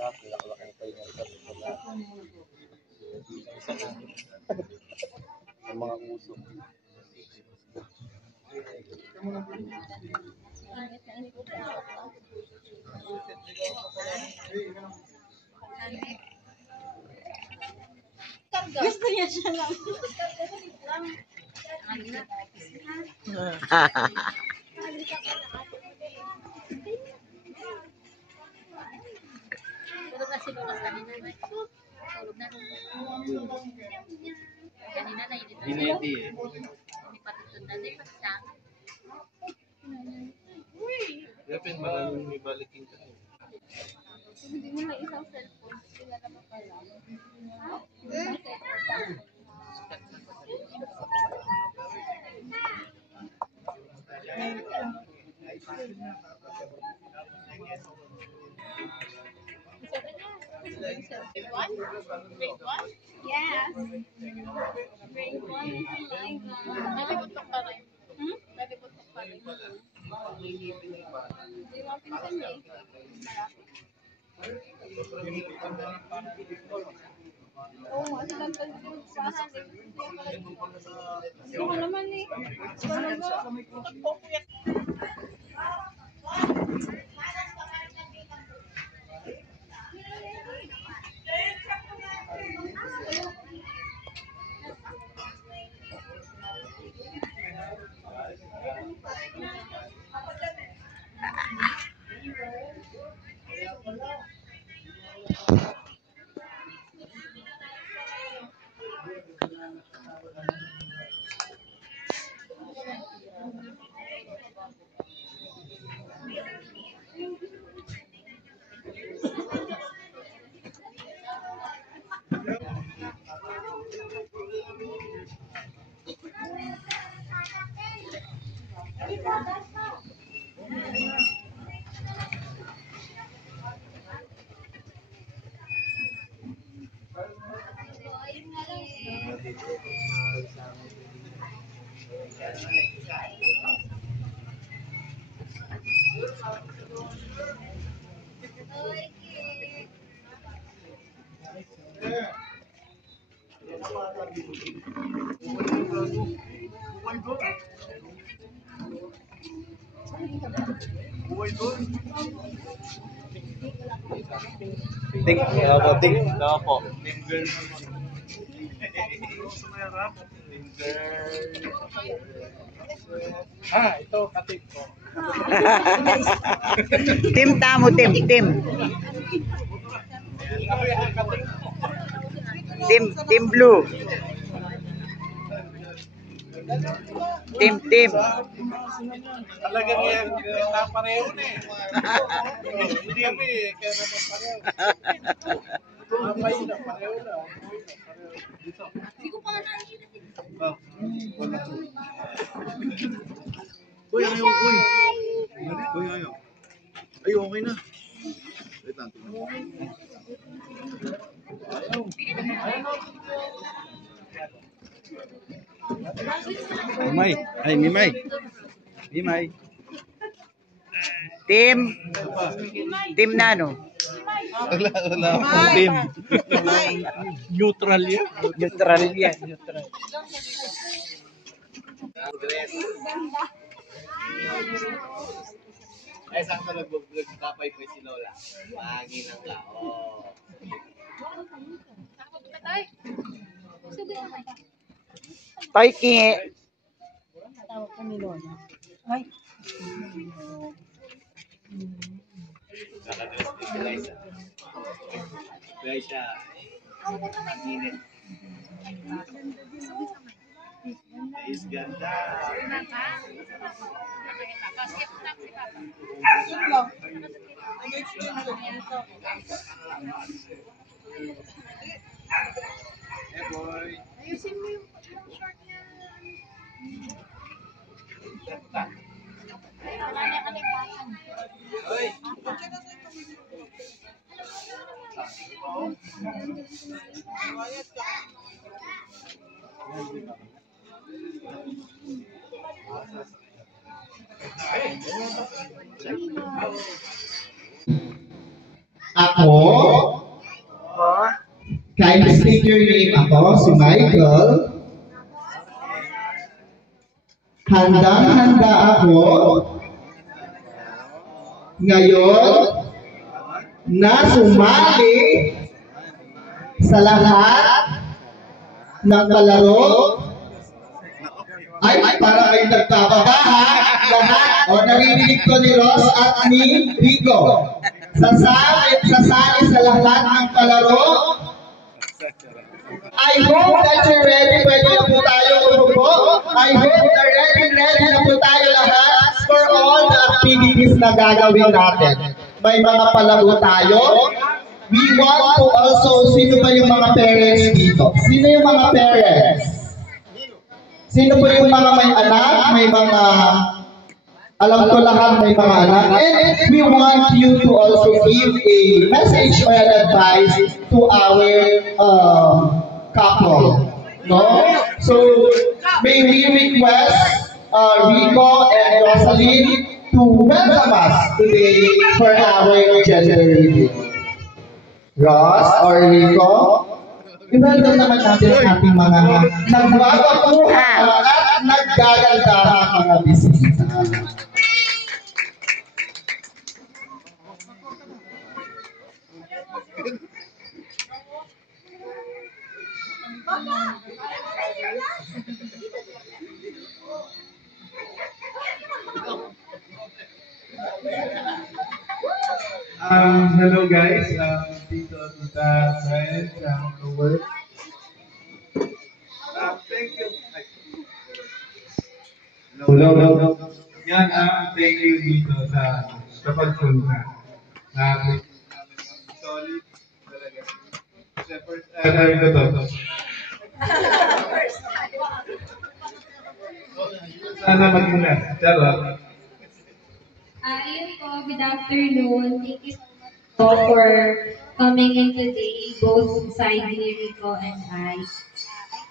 Laki-laki tayo ng isa. Isa na. Ang mga uso. Gusto niya siya lang. Tulog na si Lucas kanina. Tulog na. Kanina na hindi. Hindi. Hindi patutun na. Hindi pa siya. Dapat maraming may balikin ka. Hindi mo na isang cellphone. Sila naman pala. Grade 1? Yes. Grade 1 is like nalibutok pa rin. Nalibutok pa rin. Hindi mo pinsan niya eh. Oo, kasi nagpagpagpahan eh. Gusto naman eh. Ting po. Ito katik ko. Tim tamo, tim. Tim blue. Tim. Talagang yan, pareho na eh. Hindi kami, kaya naman pareho. Pareho na. Dito. Hindi ko pa nga nakikita. Wala. Uy, ayaw. Ay, okay na. Wait lang. Mimay. Tim na no. Wala akong team. Neutral yan. Neutral. Ay, saan ka nag-vlog? Kapay pa si Lola. Mahangin ang kao. Tay kingi. Tawag ka ni Lola. Ay. Guys, init. Is ganda. Hey boy. Ayusin mo yung short niya. Wala niya kalimutan. Hoy. Ako. Kindly state your name. Ako, si Michael. Handang-handa ako ngayon na sumali sa lahat ng palaro. Ay, para kayo nagpapaba ha. Lahat, o narinig ko ni Ross at ni Rico. Sasali sa lahat ng palaro. I hope that you're ready. Pwede na po tayo umupo. I hope na ready na po tayo lahat for all the activities na gagawin natin. May mga palaro tayo. We want to also, sino ba yung mga parents dito? Sino yung mga parents? Sino po yung mga may anak? May mga, alam ko lahat may mga anak. And we want you to also give a message or an advice to our couple. No? So, may we request Rico and Rosaline to welcome us today for our gender reveal. Ross or Rico, i-welcome naman natin ang ating mga nagwawapuhan at naggagandahang mga bisita. Hello guys, Tito, Tita, friends, work. Thank you. Hello. Yan, thank you dito sa pagpunta. Solid talaga. Kasi first time ko to. Sana magmula. Charot. Ayun po, good afternoon. Thank you so much po for coming in today, both Saidi, Rico, and I.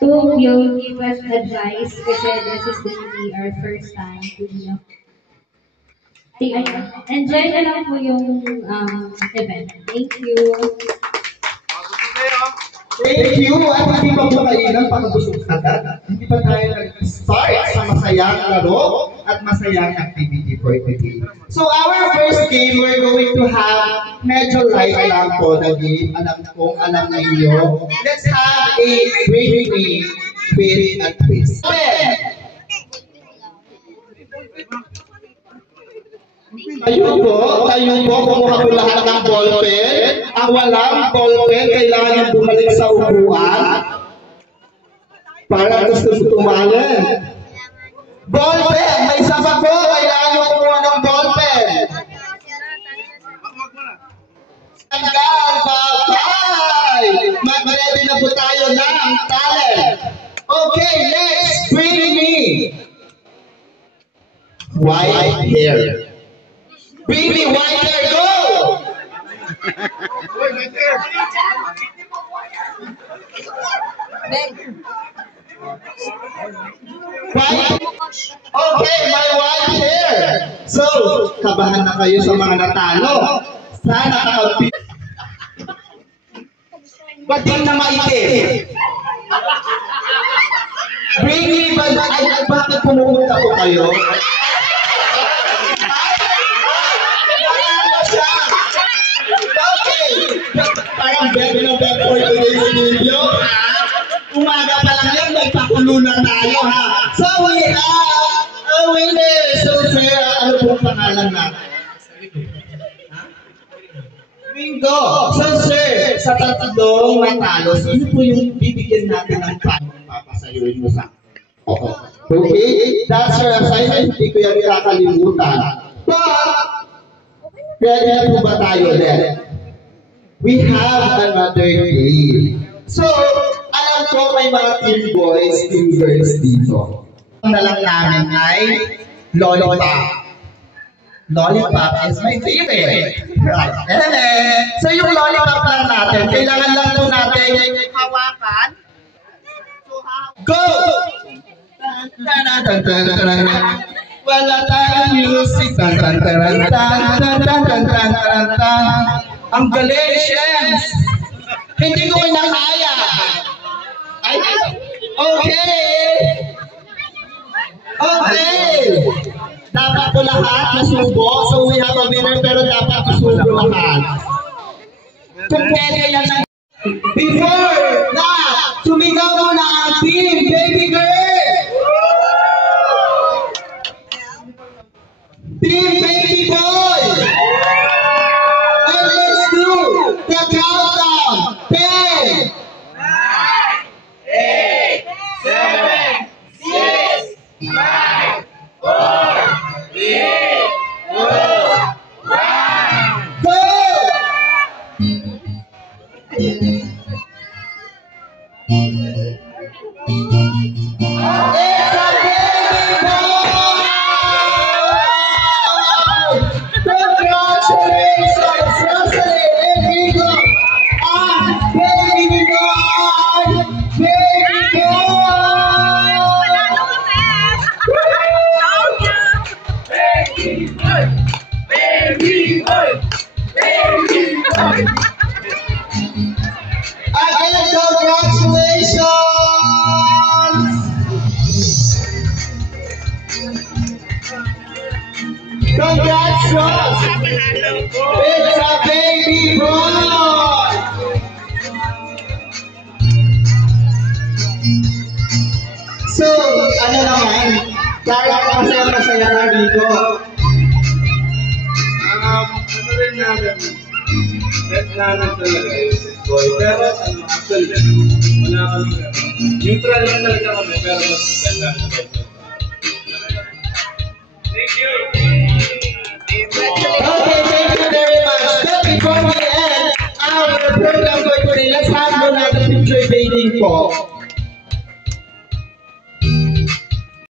Hope you'll give us advice kasi this is going to be our first time to enjoy na lang po yung event. Thank you. Thank you! At hindi pa po kayo ng pagkabusog agad. Hindi pa tayo nag-start sa masayang laro at masayang activity for today. So our first game, we're going to have medyo light lang po na game. Alam na inyo. Let's have a great game with a twist. Kayo po, kumuha po lahat ng ballpen. Ang walang ballpen, kailangan yung bumalik sa upuan. Para gusto tumalan. Ballpen! May isa pa po, kailangan yung kumuha ng ballpen. Tanggal, bye-bye! Mag-ready na po tayo ng talent. Okay, next, bring me white hair. Bring me white hair, go! White? Okay, my white hair. So, kabahan na kayo sa mga natalo. Sana nakapit. Ba't di na maitim? Bring me, bakit pumupunta po kayo? Okay, parang bed na bed for today's video. Umaga pa lang yan, may pakulo na tayo ha. So we have a winner. So sir, ano pong pangalan na? Bingo. So sir, sa tatlong matalo, sino po yung bibigyan natin ng papasayuin mo sa? Okay, that's your assignment. Hindi ko yan kakalimutan. But, ready na po ba tayo din? We have another game. So, alam ko may mga team boys, team girls dito. Ang nalang namin ay lollipop. Lollipop is my favorite. Right. So, yung lollipop lang natin, kailangan lang po natin hawakan. Go! Wala tayong music. Ang galing, Shems! Hindi ko na kaya. Ay, okay! Okay! Dapat po lahat masubo. So we have a winner pero dapat masubo lahat. Kung pwede yan na. Before that, sumigaw mo na ang team, baby girl! Team baby boy! And let's do the countdown. 10, 8, 7, 6, 5, 4, 3, 2, 1, go! Congrats, Ross! It's a baby boy! So, ano naman? Kahit masaya na dito. Ano rin namin? Red namin talaga yung boy. Pero actually, wala kami neutral lang talaga kami, pero mas ganda na boy. Thank you! Okay, thank you very much. But before we end our program for today, let's have another picture dating po.